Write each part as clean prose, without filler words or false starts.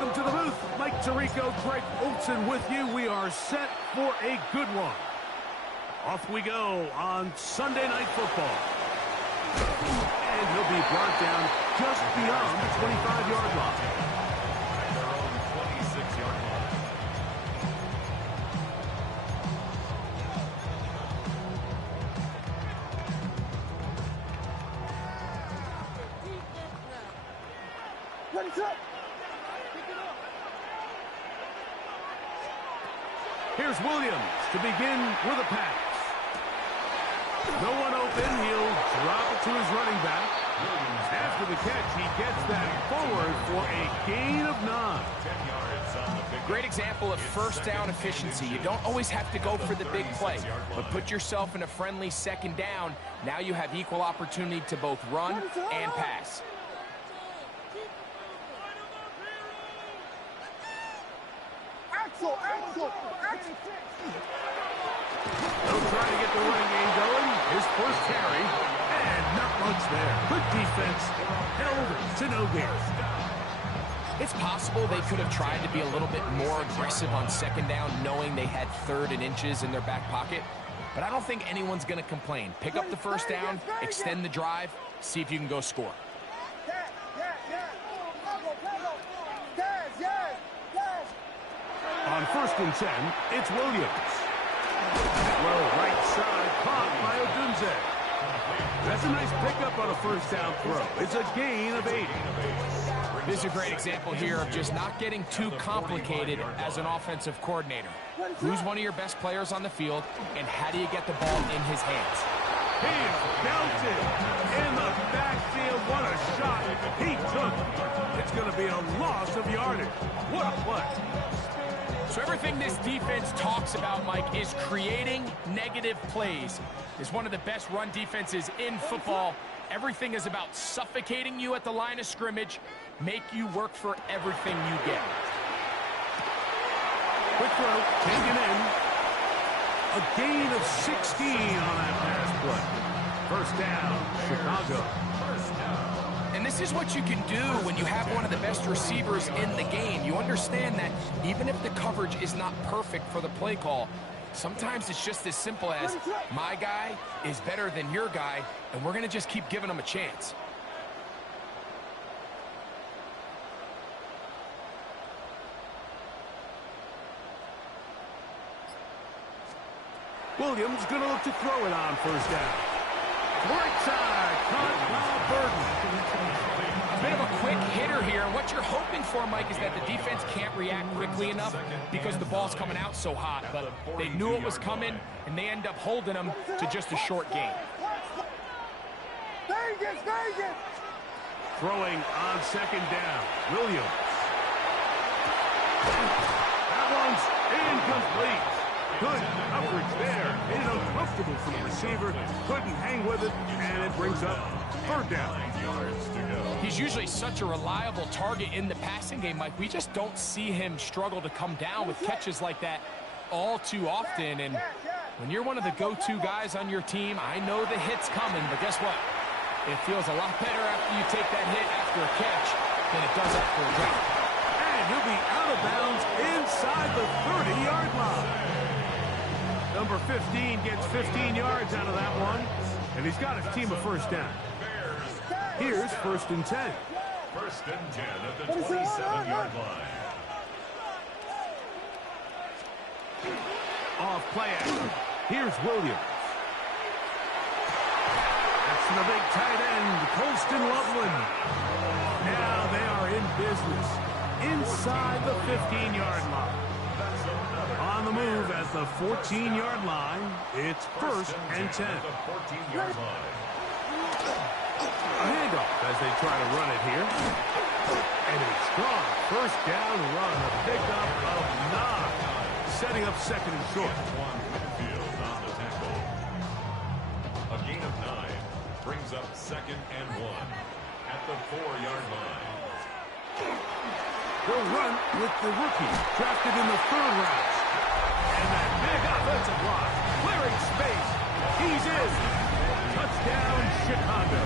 Welcome to the booth. Mike Tirico, Greg Olson with you. We are set for a good one. Off we go on Sunday Night Football. And he'll be brought down just beyond the 25-yard line. Their own 26-yard line. Here's Williams to begin with a pass. No one open. He'll drop it to his running back. After the catch, he gets that forward for a gain of 9. Great example of first down efficiency. You don't always have to go for the big play, but put yourself in a friendly second down. Now you have equal opportunity to both run and pass. They'll try to get the running game going. His first carry, and not much there. Good defense, held to no gain. It's possible they could have tried to be a little bit more aggressive on second down, knowing they had 3rd and inches in their back pocket. But I don't think anyone's going to complain. Pick up the first down, extend the drive, see if you can go score. On 1st and 10, it's Williams. Well, right side, caught by Odunze. That's a nice pickup on a first down throw. It's a gain of 8. This is a great example here of just not getting too complicated as an offensive coordinator. Who's one of your best players on the field, and how do you get the ball in his hands? He's belted in the backfield. What a shot he took. It's going to be a loss of yardage. What a play. So everything this defense talks about, Mike, is creating negative plays. It's one of the best run defenses in football. Everything is about suffocating you at the line of scrimmage, make you work for everything you get. Quick throw, taken in. A gain of 16 on that pass play. First down, Chicago. And this is what you can do when you have one of the best receivers in the game. You understand that even if the coverage is not perfect for the play call, sometimes it's just as simple as my guy is better than your guy, and we're going to just keep giving him a chance. Williams going to look to throw it on first down. Right side, caught by Burton. A bit of a quick hitter here. What you're hoping for, Mike, is that the defense can't react quickly enough because the ball's coming out so hot. But they knew it was coming, and they end up holding them to just a short gain. Throwing on second down, Williams. That one's incomplete. Good coverage there. Made it uncomfortable for the receiver. Couldn't hang with it, and it brings up 3rd down. He's usually such a reliable target in the passing game, Mike. We just don't see him struggle to come down with catches like that all too often. And when you're one of the go-to guys on your team, I know the hit's coming, but guess what? It feels a lot better after you take that hit after a catch than it does after a drop. And he'll be out of bounds inside the 30-yard line. Number 15 gets 15 yards out of that one, and he's got his team a first down. Here's 1st and 10. 1st and 10 at the 27-yard line. Off play action. Here's Williams. That's the big tight end, Colston Loveland. Now they are in business inside the 15-yard line. On the move at the 14-yard line, it's 1st and 10. The 14-yard line. A handoff as they try to run it here. And a strong first down run, a pickup of 9. Setting up 2nd and short. Midfield on the tackle. A gain of 9 brings up 2nd and 1 at the 4-yard line. They'll run with the rookie, drafted in the 3rd round. And that big offensive line, clearing space. He's in. Touchdown, Chicago.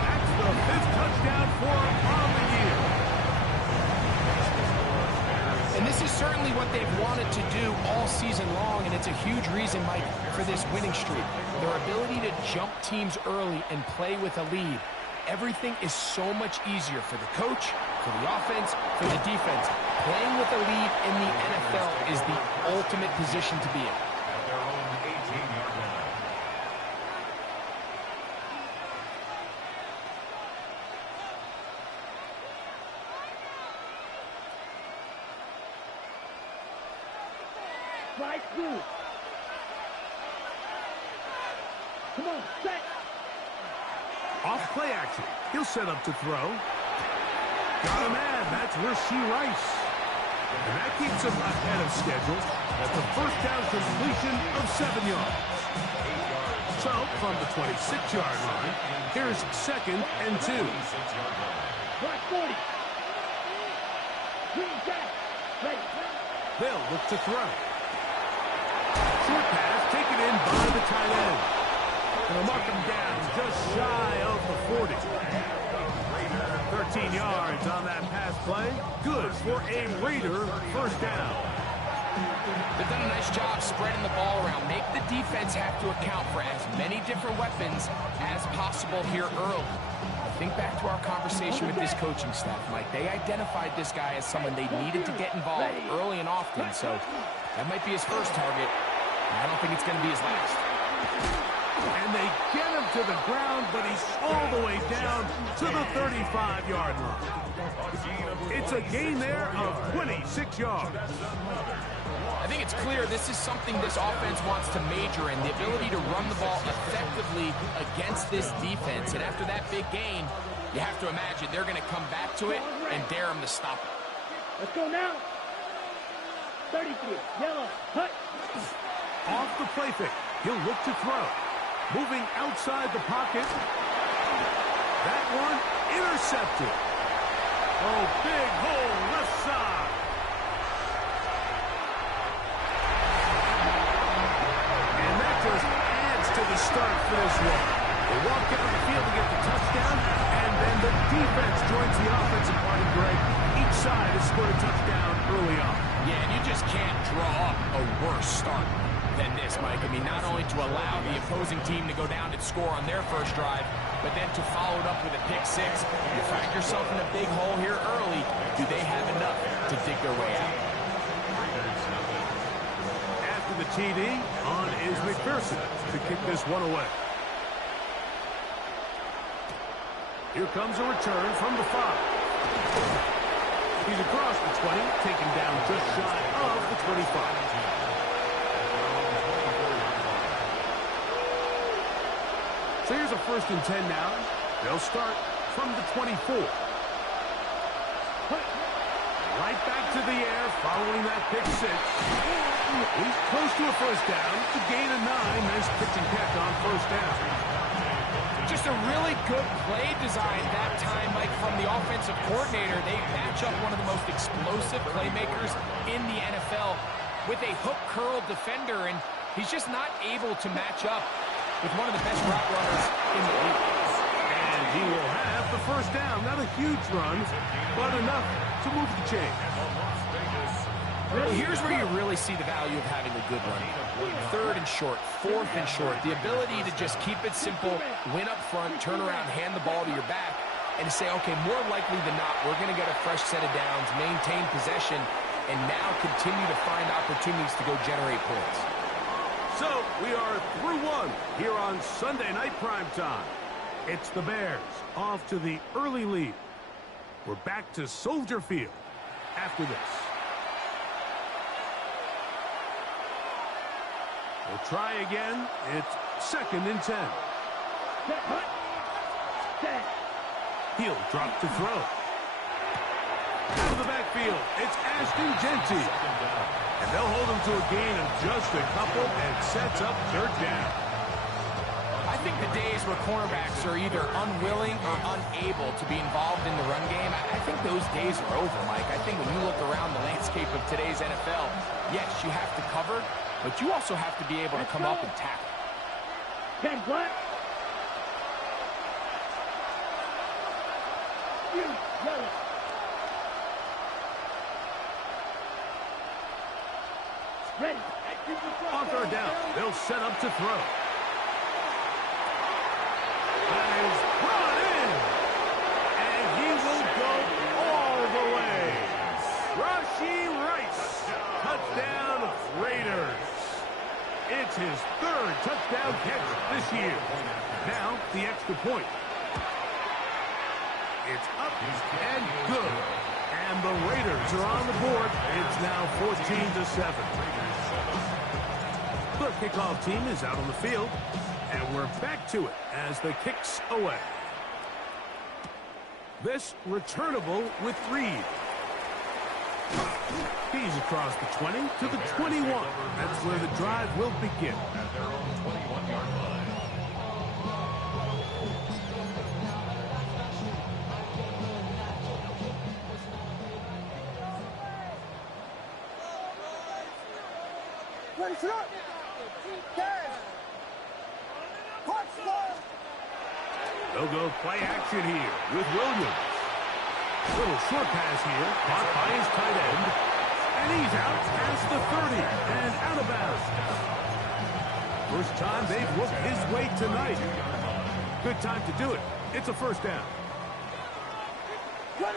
That's the 5th touchdown for him on the year. This is certainly what they've wanted to do all season long, and it's a huge reason, Mike, for this winning streak. Their ability to jump teams early and play with a lead. Everything is so much easier for the coach, for the offense, for the defense. Playing with a lead in the NFL is the ultimate position to be in. At their own 18-yard line. Right through. Come on, set. Off play action. He'll set up to throw. Got a man. That's Rasheed Rice. And that keeps him ahead of schedule. That's a first down completion of 7 yards. So, from the 26-yard line, here's 2nd and 2. Right 40. Green jack. Ready. They'll look to throw. Short pass taken in by the tight end. And they'll mark him down just shy of the 40. 13 yards on that pass play. Good for a Raider first down. They've done a nice job spreading the ball around. Make the defense have to account for as many different weapons as possible here early. Think back to our conversation with this coaching staff, Mike. They identified this guy as someone they needed to get involved early and often, so that might be his first target. I don't think it's going to be his last. And they get him to the ground, but he's all the way down to the 35-yard line. It's a gain there of 26 yards. I think it's clear this is something this offense wants to major in, the ability to run the ball effectively against this defense. And after that big gain, you have to imagine they're going to come back to it and dare him to stop it. Let's go now. 33. Yellow. Hut. Off the play fake. He'll look to throw. Moving outside the pocket. That one intercepted. Oh, big hole left side. And that just adds to the start for this one. They walk down the field to get the touchdown, and then the defense joins the offensive party, Greg. Each side has scored a touchdown early on. Yeah, and you just can't draw up a worse start than this, Mike. I mean, not only to allow the opposing team to go down and score on their first drive, but then to follow it up with a pick six. You find yourself in a big hole here early. Do they have enough to dig their way out? After the TD, on is McPherson to kick this one away. Here comes a return from the 5. He's across the 20, taken down just shy of the 25. So here's a 1st and 10 now. They'll start from the 24. Right back to the air following that pick six. He's close to a first down. The gain of 9. Nice pitch and catch on first down. Just a really good play design that time, Mike, from the offensive coordinator. They match up one of the most explosive playmakers in the NFL with a hook curl defender, and he's just not able to match up with one of the best route runners in the league. And he will have the first down. Not a huge run, but enough to move the chain. Well, here's where you really see the value of having a good run. 3rd and short, 4th and short. The ability to just keep it simple, win up front, turn around, hand the ball to your back, and to say, okay, more likely than not, we're going to get a fresh set of downs, maintain possession, and now continue to find opportunities to go generate points. So we are through one here on Sunday Night Primetime. It's the Bears off to the early lead. We're back to Soldier Field after this. We'll try again. It's 2nd and 10. He'll drop to throw. Out of the backfield, it's Ashton Genty. And they'll hold him to a gain of just a couple and sets up 3rd down. I think the days where cornerbacks are either unwilling or unable to be involved in the run game, I think those days are over, Mike. I think when you look around the landscape of today's NFL, yes, you have to cover, but you also have to be able to come up and tackle. 10 black. Yellow. Ready. On third down, they'll set up to throw. That is brought in. And he will go all the way. Rashee Rice. Touchdown, Raiders. It's his third touchdown catch this year. Now, the extra point. It's up and good. And the Raiders are on the board. It's now 14-7. The kickoff team is out on the field. And we're back to it as the kick's away. This returnable with Reed. He's across the 20 to the 21. That's where the drive will begin. At their own 21-yard line. They'll go play action here with Williams. Little short pass here, caught by his tight end. And he's out past the 30 and out of bounds. First time they've looked his way tonight. Good time to do it. It's a first down. They'll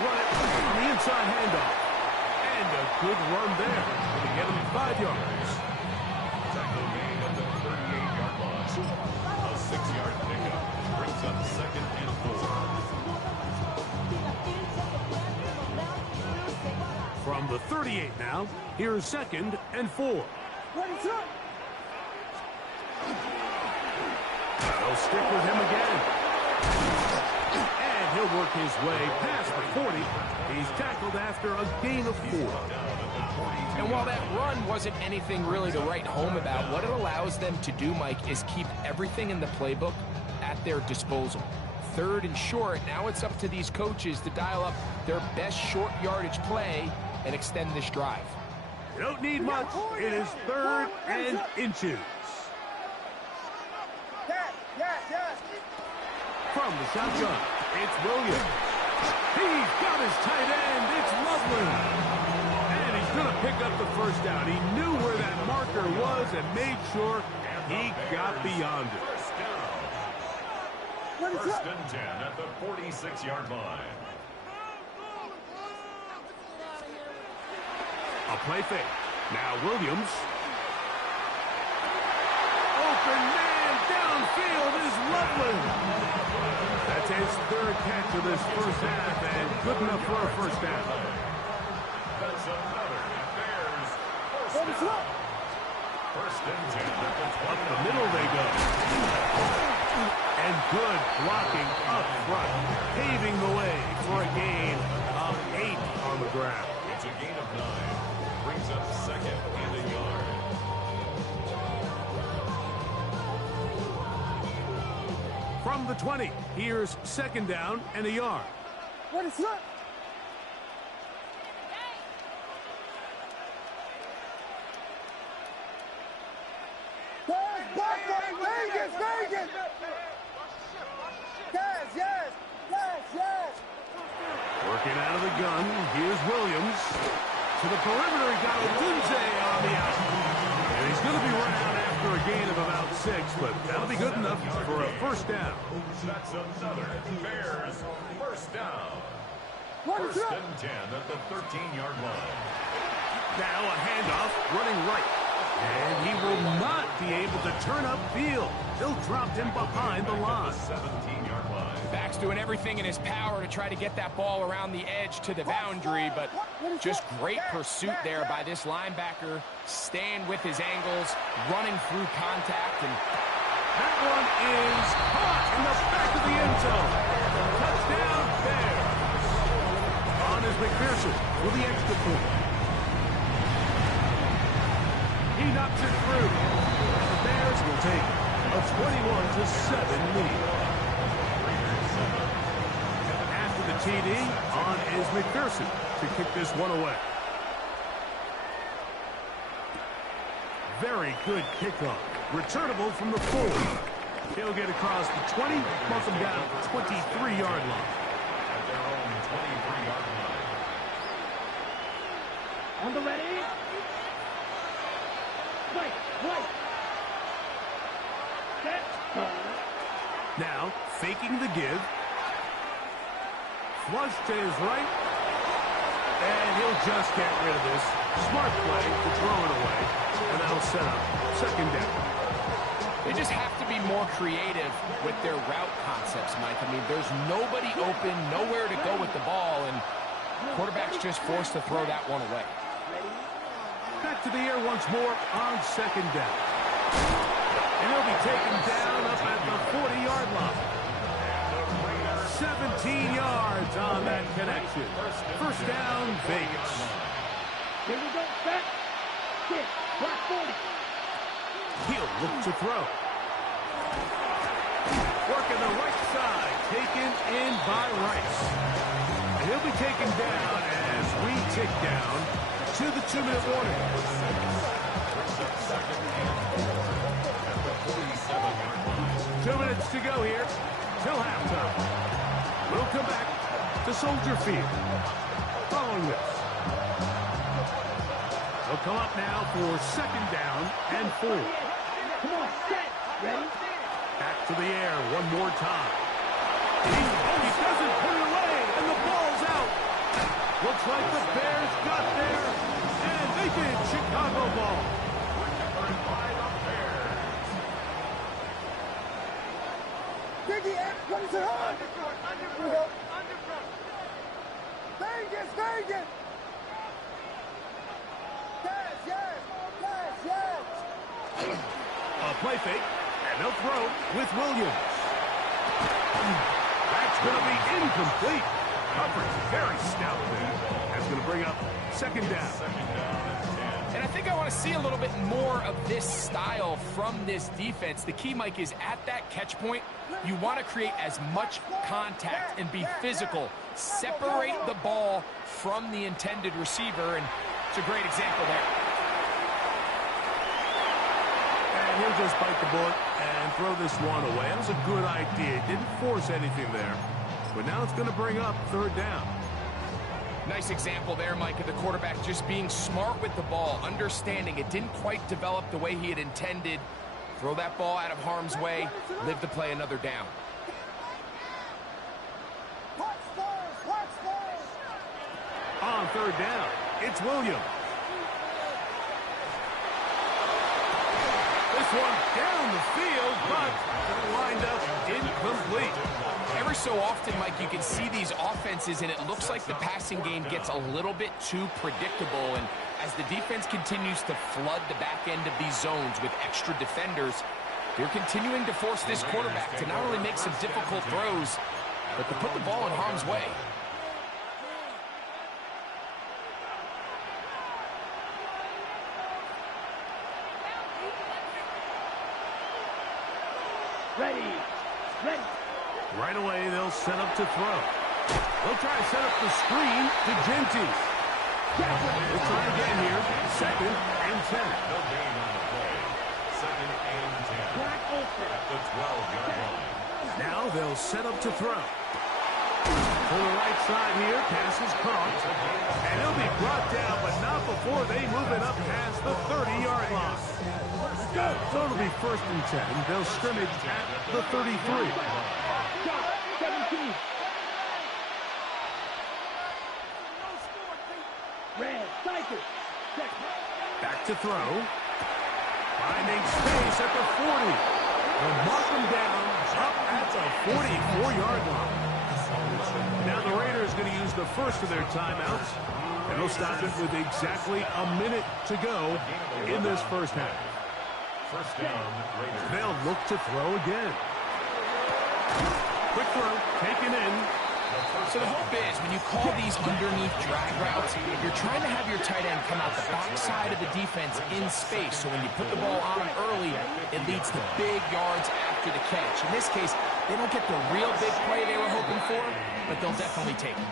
run it on the inside handoff. And a good run there. To get him 5 yards. Tackle gain at the 38-yard line. A 6-yard pickup brings up second and 4. From the 38 now, here's second and 4. They'll stick with him again. And he'll work his way past the 40. He's tackled after a gain of 4. And while that run wasn't anything really to write home about, what it allows them to do, Mike, is keep everything in the playbook at their disposal. Third and short, now it's up to these coaches to dial up their best short yardage play and extend this drive. You don't need much. It is third and inches. From the shotgun, it's Williams. He's got his tight end. It's Loveland. And he's going to pick up the first down. He knew where that marker was and made sure he got beyond it. First and 10 at the 46-yard line. A play fake. Now Williams. Open man downfield is Loveland. That's his third catch of this first half and good enough for a first down. That's another Bears first down. First and 10 at the 20. Up the middle they go. And good blocking up front, paving the way for a gain of 8 on the ground. It's a gain of 9. Brings up second and a yard. From the 20, here's second down and a yard. What is that? Vegas, Vegas! Yes! Working out of the gun, here's Williams. To the perimeter, he got Odunze on the out. And he's going to be run out after a gain of about 6, but that'll be good enough for a first down. That's another Bears first down. First and 10 at the 13-yard line. Now a handoff, running right. And he will not be able to turn upfield. They'll drop him behind the line. 17-yard line. Back's doing everything in his power to try to get that ball around the edge to the boundary, but just great pursuit there by this linebacker, staying with his angles, running through contact, and that one is caught in the back of the end zone. Touchdown, Bears. On is McPherson with the extra point. He knocks it through. The Bears will take a 21-7 lead. After the TD, on is McPherson to kick this one away. Very good kickoff. Returnable from the 4. He'll get across the 20, mark him down at the 23-yard line. At their own 23-yard line. On the ready. Right. Set. Now, faking the give. Flush to his right. And he'll just get rid of this. Smart play to throw it away. And that'll set up second down. They just have to be more creative with their route concepts, Mike. I mean, there's nobody open, nowhere to go with the ball, and quarterback's just forced to throw that one away. Back to the air once more on second down. And he'll be taken down up at the 40-yard line. 17 yards on that connection. First down, Vegas. Here we go. Set. Kick. Block 40. He'll look to throw. Working the right side. Taken in by Rice. And he'll be taken down as we tick down to the 2-minute warning. 2 minutes to go here till halftime. We'll come back to Soldier Field following this. They'll come up now for second down and 4. Come on, set. Ready? Back to the air one more time. He doesn't put it away, and the ball's out. Looks like the Bears got there, and they did. Chicago ball. Biggie, M26 on. Vegas. Yes. A play fake, and they'll throw with Williams. That's going to be incomplete. Coverage very stout there. That's going to bring up second down. And I think I want to see a little bit more of this style from this defense. The key, Mike, is at that catch point, you want to create as much contact and be physical. Separate the ball from the intended receiver, and it's a great example there. And he'll just bite the bullet and throw this one away. That was a good idea. Didn't force anything there. But now it's going to bring up third down. Nice example there, Mike, of the quarterback just being smart with the ball, understanding it didn't quite develop the way he had intended. Throw that ball out of harm's way, live to play another down. On third down, it's Williams. This one down the field, but lined up incomplete. Every so often, Mike, you can see these offenses, and it looks like the passing game gets a little bit too predictable. And as the defense continues to flood the back end of these zones with extra defenders, they're continuing to force this quarterback to not only make some difficult throws, but to put the ball in harm's way. Ready. Right away, they'll set up to throw. They'll try to set up the screen to Genty. We'll try again here. Second and 10. No gain on the play. Second and 10. At the 12-yard line. Now they'll set up to throw. To the right side here, pass is caught. And he'll be brought down, but not before they move it up past the 30-yard line. So it'll be first and 10. They'll scrimmage at the 33. 17. Red, cycle. Check. Back to throw. Finding space at the 40. They'll mark him down up at the 44-yard line. Now the Raiders going to use the first of their timeouts, and they'll stop it with exactly a minute to go in this first half. First down, Raiders. They'll look to throw again. Quick throw, taken in. So the hope is when you call these underneath drag routes, you're trying to have your tight end come out the backside of the defense in space. So when you put the ball on him early, it leads to big yards after the catch. In this case, they don't get the real big play they were hoping for, but they'll definitely take it.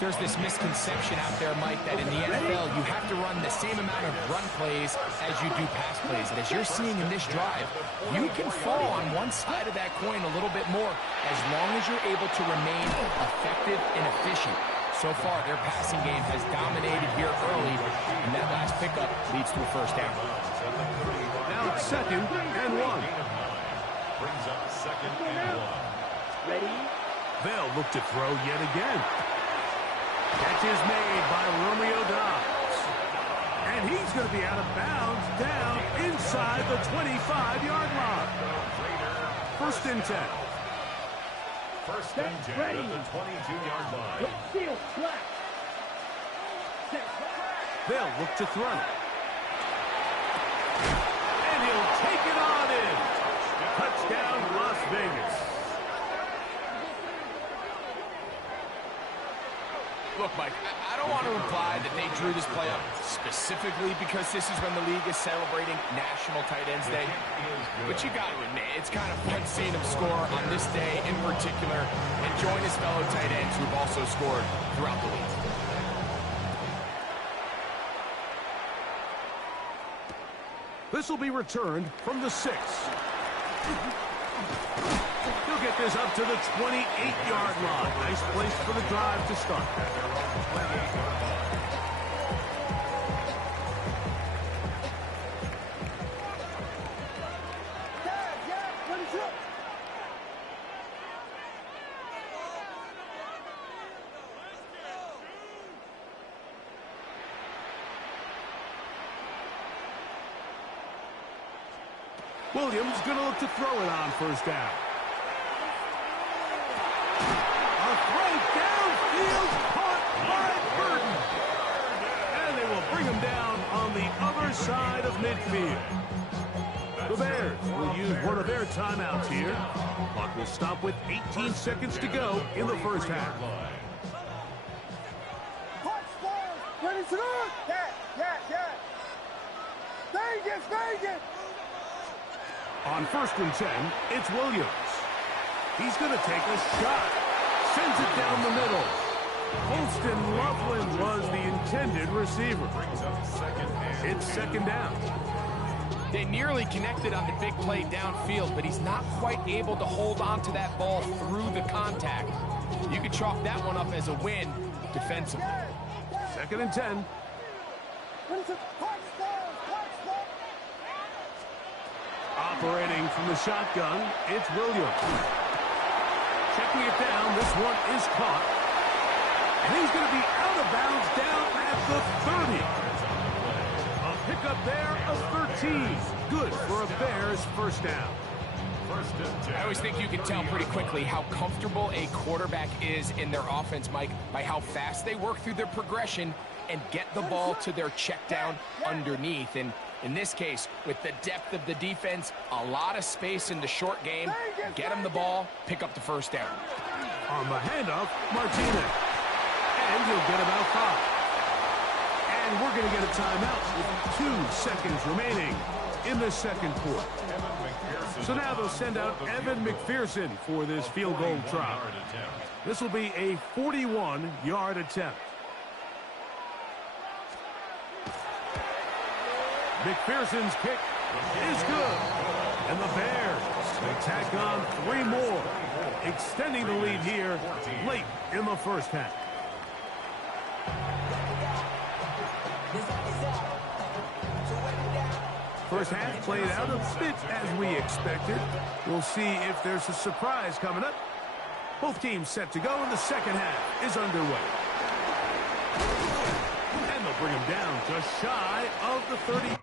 There's this misconception out there, Mike, that in the NFL, you have to run the same amount of run plays as you do pass plays. And as you're seeing in this drive, you can fall on one side of that coin a little bit more as long as you're able to remain effective and efficient. So far, their passing game has dominated here early, and that last pickup leads to a first down. Now it's 2nd and 1. Brings up 2nd and 1. Ready? They'll look to throw yet again. Catch is made by Romeo Dobbs. And he's going to be out of bounds down inside the 25-yard line. 1st and 10. 1st and 10 Ready. at the 22-yard line. Field flat. Set. They'll look to throw. And he'll take it on in. Touchdown, Las Vegas. Look, Mike, I don't want to imply that they drew this play up specifically because this is when the league is celebrating National Tight Ends Day. But you got to admit, it's kind of fun seeing him score on this day in particular and join his fellow tight ends who've also scored throughout the league. This will be returned from the 6. He'll get this up to the 28-yard line. Nice place for the drive to start. Williams going to look to throw it on 1st down. A throw downfield caught by Burton. And they will bring him down on the other side of midfield. The Bears will use one of their timeouts here. Clock will stop with 18 seconds to go in the 1st half. Ready to go? Yeah. Vegas. On 1st and 10, it's Williams. He's going to take a shot. Sends it down the middle. Holston Loveland was the intended receiver. It's 2nd down. They nearly connected on the big play downfield, but he's not quite able to hold on to that ball through the contact. You could chalk that one up as a win defensively. 2nd and 10. Operating from the shotgun, it's Williams. Checking it down, this one is caught. And he's going to be out of bounds down at the 30. A pickup there of 13. Good for a Bears 1st down. I always think you can tell pretty quickly how comfortable a quarterback is in their offense, Mike, by how fast they work through their progression and get the ball to their check down underneath. And in this case, with the depth of the defense, a lot of space in the short game, get him the ball, pick up the 1st down. On the handoff, Martinez. And he'll get about 5. And we're going to get a timeout with 2 seconds remaining in the 2nd quarter. So now they'll send out Evan McPherson for this field goal try. This will be a 41-yard attempt. McPherson's kick is good. And the Bears will tack on 3 more, extending the lead here late in the 1st half. First half played out a bit as we expected. We'll see if there's a surprise coming up. Both teams set to go, and the 2nd half is underway. And they'll bring him down just shy of the 30.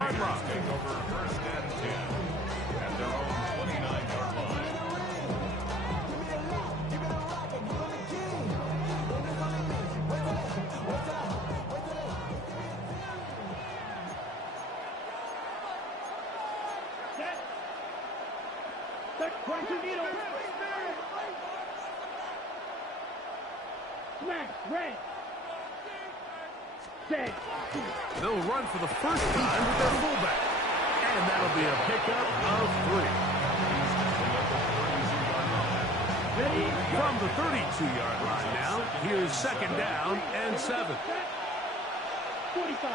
Take over first and 10 at their own 29-yard line. Set. Set 22 needle. Smash. Red. Set. They'll run for the first time with their fullback. And that'll be a pickup of 3. Ready. From the 32-yard line now, here's second down and 7. 45.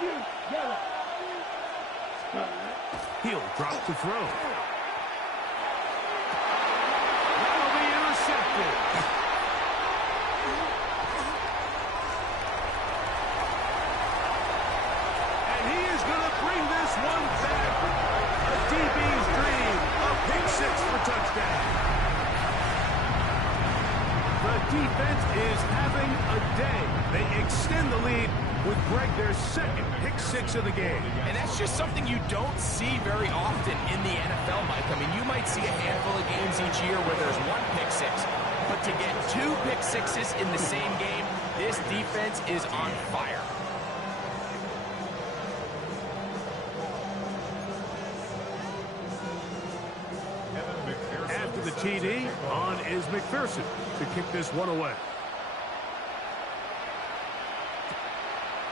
Shoot. Yellow. He'll drop to throw. That'll be intercepted. And he is going to bring this one back. A DB's dream. A pick 6 for touchdown. The defense is having a day. They extend the lead with Greg their second pick 6 of the game. And that's just something you don't see very often in the NFL, Mike. I mean, you might see a handful of games each year where there's one pick 6. But to get 2 pick 6s in the same game, this defense is on fire. After the TD, on is McPherson to kick this one away.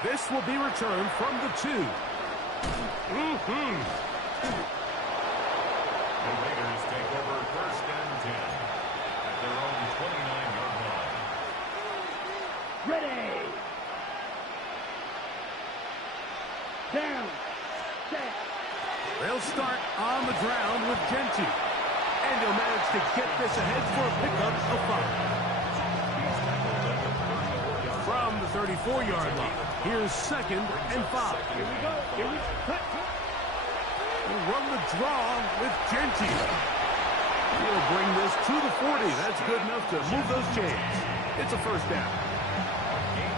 This will be returned from the 2. The Raiders take over first and 10 at their own 29-yard line. Ready. Down. Set. They'll start on the ground with Genty. And he'll manage to get this ahead for a pickup of 5. From the 34-yard line, here's second and 5. Here we go. Here we cut. He'll run the draw with Genty. He'll bring this to the 40. That's good enough to move those chains. It's a first down.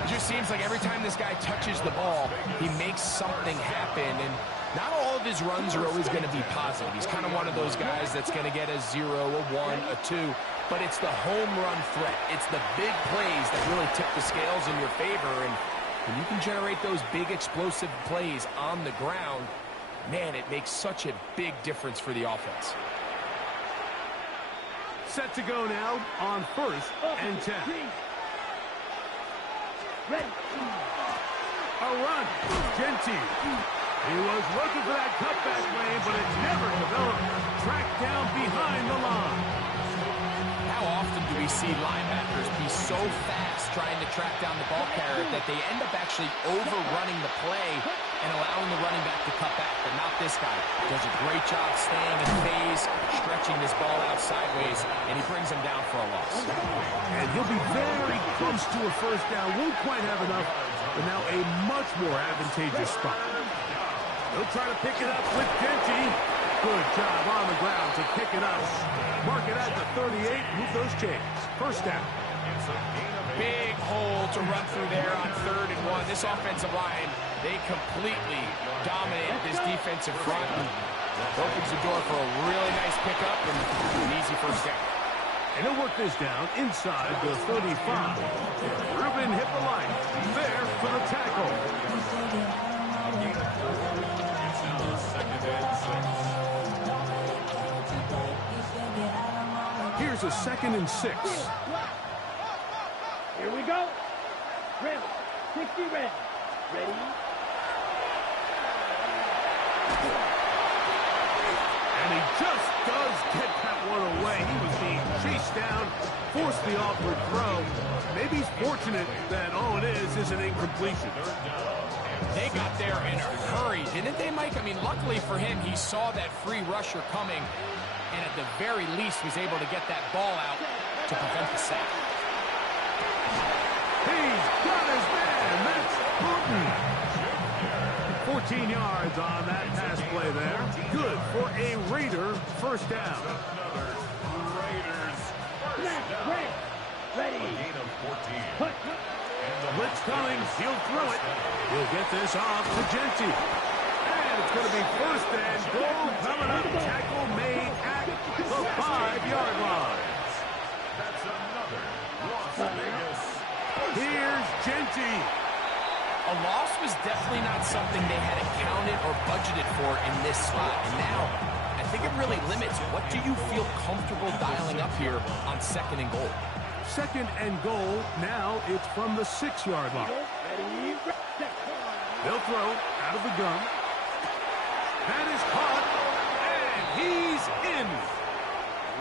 It just seems like every time this guy touches the ball, he makes something happen. And not all of his runs are always going to be positive. He's kind of one of those guys that's going to get a 0, a 1, a 2. But it's the home run threat. It's the big plays that really tip the scales in your favor. And when you can generate those big explosive plays on the ground, man, it makes such a big difference for the offense. Set to go now on first and 10. Ready. A run. Genty. He was looking for that cutback lane, but it never developed. Tracked down behind the line. How often do we see linebackers be so fast trying to track down the ball carrier that they end up actually overrunning the play and allowing the running back to cut back? But not this guy. Does a great job staying in phase, stretching this ball out sideways, and he brings him down for a loss. And he'll be very close to a first down. Won't quite have enough, but now a much more advantageous spot. He'll try to pick it up with Genty. Good job on the ground to pick it up. Mark it at the 38. Move those chains. First down. Big hole to run through there on 3rd and 1. This offensive line, they completely dominate this defensive front. Opens the door for a really nice pickup and an easy first down. And he'll work this down inside the 35. Ruben hit the line. There for the tackle. Here's a 2nd and 6. Here we go. Ready. 60 red. Ready. And he just does get that one away. He was being chased down, forced the awkward throw. Maybe he's fortunate that all it is an incompletion. They got there in a hurry, didn't they, Mike? I mean, luckily for him, he saw that free rusher coming, and at the very least was able to get that ball out to prevent the sack. He's got his man. That's Putin. 14 yards on that pass play there. Good for a Raider first down. Ready. Put. Blitz coming. He'll throw it. He'll get this off to Genty. And it's going to be first and goal coming up. Tackle made at the 5-yard line. That's another Las Vegas. Here's Genty. A loss was definitely not something they had accounted or budgeted for in this spot. And now, I think it really limits what do you feel comfortable dialing up here on 2nd and goal. 2nd and goal. Now it's from the 6-yard line. They'll throw out of the gun. That is caught, and he's in.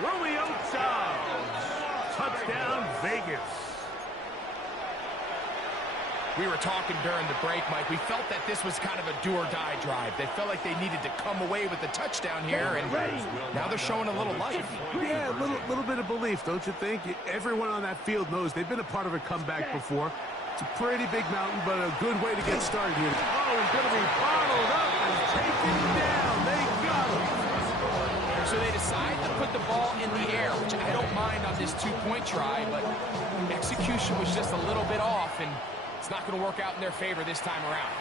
Romeo Doubs. Touchdown, Vegas. We were talking during the break, Mike. We felt that this was kind of a do-or-die drive. They felt like they needed to come away with the touchdown here, and now they're showing a little life. Yeah, a little bit of belief, don't you think? Everyone on that field knows they've been a part of a comeback before. It's a pretty big mountain, but a good way to get started here. Oh, he's going to be bottled up and taken down. They got him. So they decide to put the ball in the air, which I don't mind on this 2-point try, but execution was just a little bit off, and it's not going to work out in their favor this time around.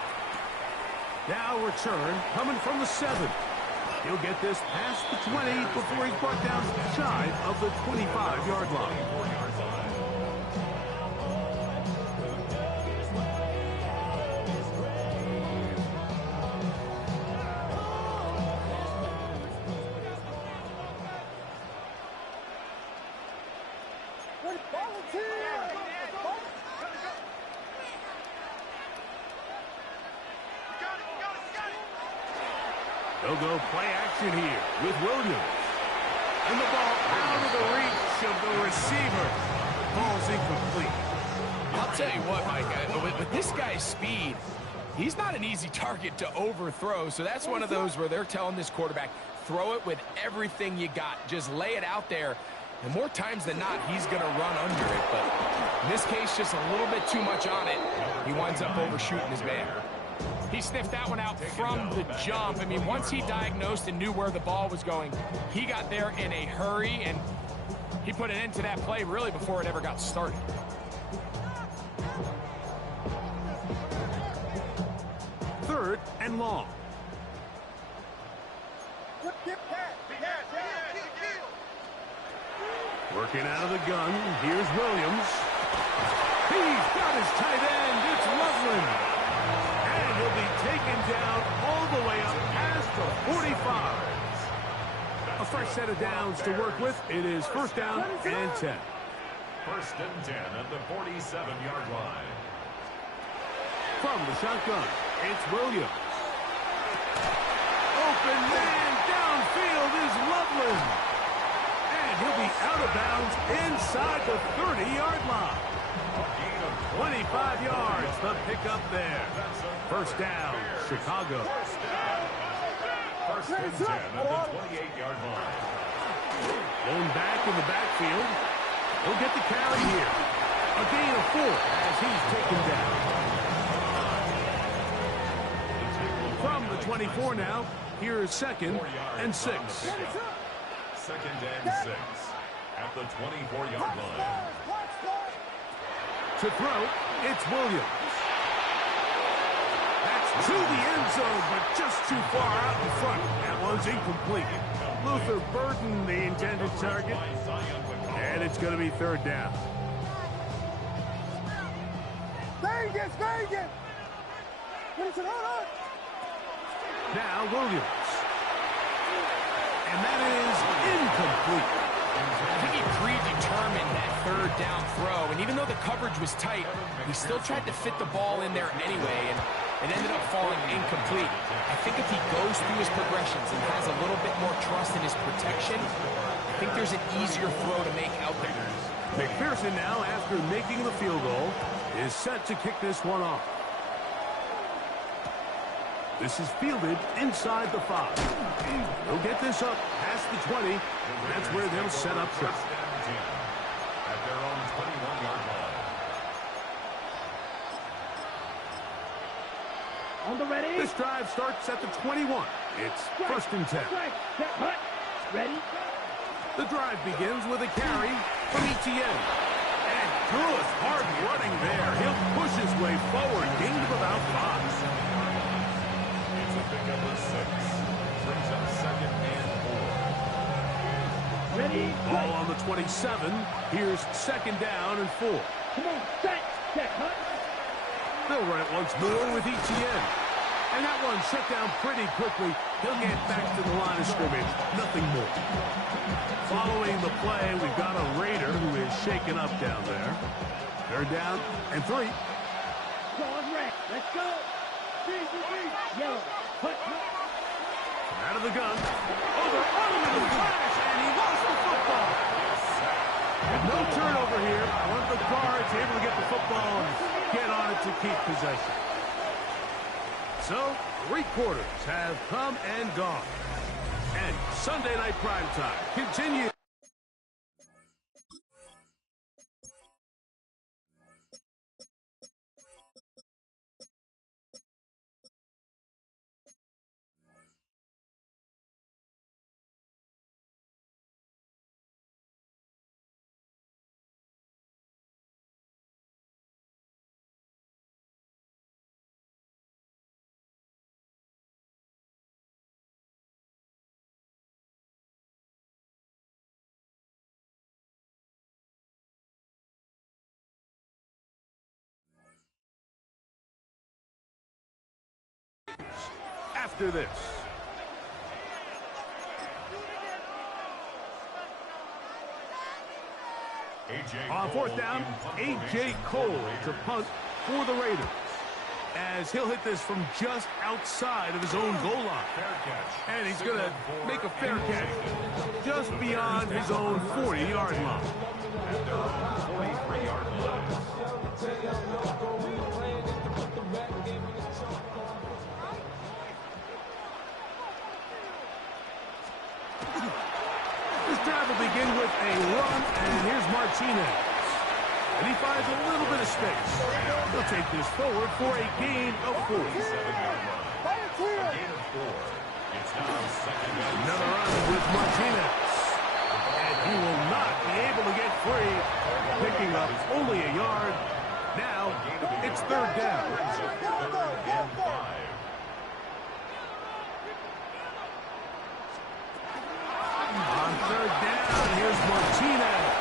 Now return coming from the 7. He'll get this past the 20 before he's brought down shy of the 25-yard line. They'll go play action here with Williams. And the ball out of the reach of the receiver. Ball's incomplete. I'll tell you what, Mike, with this guy's speed, he's not an easy target to overthrow. So that's one of those where they're telling this quarterback, throw it with everything you got. Just lay it out there. And more times than not, he's going to run under it. But in this case, just a little bit too much on it. He winds up overshooting his man. He sniffed that one out from the jump. I mean, once he diagnosed and knew where the ball was going, he got there in a hurry, and he put an end to that play really before it ever got started. Third and long. Working out of the gun, here's Williams. He's got his tight end. It's Loveland. And he'll be taken down all the way up past the 45. A fresh set of downs to work with. It is first down and 10. First and 10 at the 47-yard line. From the shotgun, it's Williams. Open man downfield is Loveland. And he'll be out of bounds inside the 30-yard line. 25 yards, the pickup there. First down, Chicago. First and 10 at the 28-yard line. Going back in the backfield. He'll get the carry here. A gain of 4 as he's taken down. From the 24 now, here is 2nd and 6. Second and 6 at the 24-yard line. To throw, it's Williams. That's to the end zone, but just too far out in front. That one's incomplete. Luther Burden, the intended target. And it's going to be third down. Vegas, Vegas! Now Williams. And that is incomplete. I think he predetermined that third down throw, and even though the coverage was tight, he still tried to fit the ball in there anyway, and it ended up falling incomplete. I think if he goes through his progressions and has a little bit more trust in his protection, I think there's an easier throw to make out there. McPherson now, after making the field goal, is set to kick this one off. This is fielded inside the 5. They'll get this up past the 20. That's where they'll set up shop. At their own 21-yard line. On the ready. This drive starts at the 21. It's first and 10. Ready. The drive begins with a carry from Etienne. And good hard running there. He'll push his way forward. Gain of about 5. Pick up a 6. Brings up second and 4. Ready, Ball on the 27. Here's second down and 4. come on, set, huh? They'll run it once more with ETN. And that one shut down pretty quickly. He'll get back to the line of scrimmage. Nothing more. Following the play, we've got a Raider who is shaken up down there. Third down and 3. Go on, red, let's go. Yellow, hut. Out of the gun. Oh, they're on him in the flash, and he lost the football. No turnover here. One of the guards able to get the football and get on it to keep possession. So, 3 quarters have come and gone. And Sunday Night Primetime continues. After this. On 4th down, A.J. Cole to punt for the Raiders, as he'll hit this from just outside of his own goal line. And he's going to make a fair catch just beyond his own 40-yard line. At their own 43-yard line. This drive will begin with a run, and here's Martinez. And he finds a little bit of space. He'll take this forward for a gain of 4. 7-yard line. A gain of 4. It's now second and Another run with Martinez. And he will not be able to get free, picking up only a yard. Now, it's third down. third and 5. On third down, here's Martinez.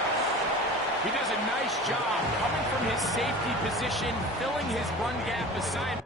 He does a nice job coming from his safety position, filling his run gap assignment.